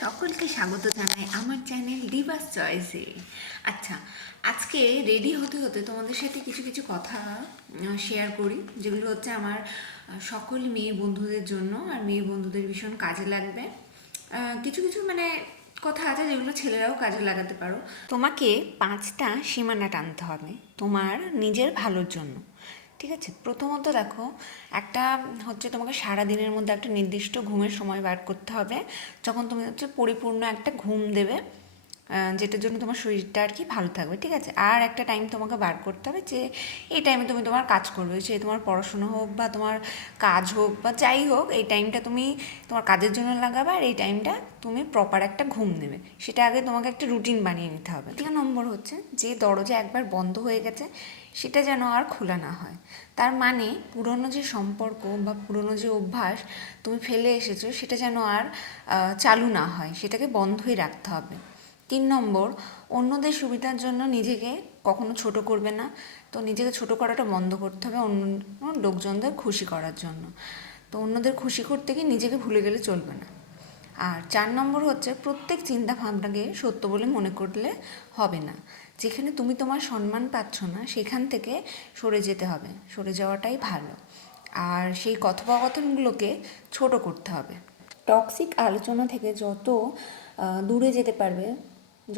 সকলকে স্বাগত জানাই আমার চ্যানেল ডিভাস চয়েসে। আচ্ছা, আজকে রেডি হতে হতে তোমাদের সাথে কিছু কিছু কথা শেয়ার করি, যেগুলো হচ্ছে আমার সকল মেয়ে বন্ধুদের জন্য আর মেয়ে বন্ধুদের ভীষণ কাজে লাগবে। কিছু কিছু কথা আছে যেগুলো ছেলেরাও কাজে লাগাতে পারো। তোমাকে 5টা সীমানা টানতে হবে তোমার নিজের ভালোর জন্য। ঠিক আছে, প্রথমত দেখো, একটা হচ্ছে তোমাকে সারা দিনের মধ্যে একটা নির্দিষ্ট ঘুমের সময় বার করতে হবে, যখন তুমি হচ্ছে পরিপূর্ণ একটা ঘুম দেবে, যেটার জন্য তোমার শরীরটা আর কি ভালো থাকবে। ঠিক আছে, আর একটা টাইম তোমাকে বার করতে হবে যে এই টাইমে তুমি তোমার কাজ করবে, সে তোমার পড়াশোনা হোক বা তোমার কাজ হোক বা যাই হোক, এই টাইমটা তুমি তোমার কাজের জন্য লাগাবে আর এই টাইমটা তুমি প্রপার একটা ঘুম দেবে। সেটা আগে তোমাকে একটা রুটিন বানিয়ে নিতে হবে। 2 নম্বর হচ্ছে, যে দরজা একবার বন্ধ হয়ে গেছে সেটা যেন আর খোলা না হয়। তার মানে পুরনো যে সম্পর্ক বা পুরনো যে অভ্যাস তুমি ফেলে এসেছো সেটা যেন আর চালু না হয়, সেটাকে বন্ধই রাখতে হবে। 3 নম্বর, অন্যদের সুবিধার জন্য নিজেকে কখনো ছোট করবে না। তো নিজেকে ছোট করাটা বন্ধ করতে হবে অন্য লোকজনদের খুশি করার জন্য। তো অন্যদের খুশি করতে গিয়ে নিজেকে ভুলে গেলে চলবে না। আর 4 নম্বর হচ্ছে, প্রত্যেক চিন্তা ভাবনাকে সত্য বলে মনে করলে হবে না। যেখানে তুমি তোমার সম্মান পাচ্ছ না সেখান থেকে সরে যেতে হবে, সরে যাওয়াটাই ভালো। আর সেই কথোপকথনগুলোকে ছোট করতে হবে। টক্সিক আলোচনা থেকে যত দূরে যেতে পারবে,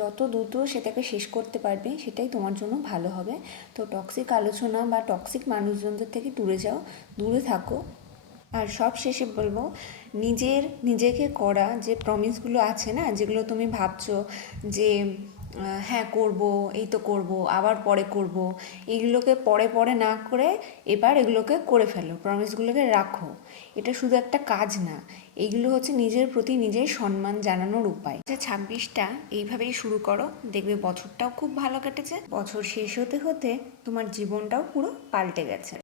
যত দ্রুত সেটাকে শেষ করতে পারবে, সেটাই তোমার জন্য ভালো হবে। তো টক্সিক আলোচনা বা টক্সিক মানুষজনদের থেকে দূরে যাও, দূরে থাকো। আর সব শেষে বলবো, নিজেকে করা যে প্রমিসগুলো আছে না, যেগুলো তুমি ভাবছো যে হ্যাঁ করব, এই তো করব, আবার পরে করব, এইগুলোকে পরে পরে না করে এবার এগুলোকে করে ফেলো, প্রমিসগুলোকে রাখো। এটা শুধু একটা কাজ না, এইগুলো হচ্ছে নিজের প্রতি নিজের সম্মান জানানোর উপায়। 26টা এইভাবেই শুরু করো, দেখবে বছরটাও খুব ভালো কেটেছে। বছর শেষ হতে হতে তোমার জীবনটাও পুরো পাল্টে গেছে।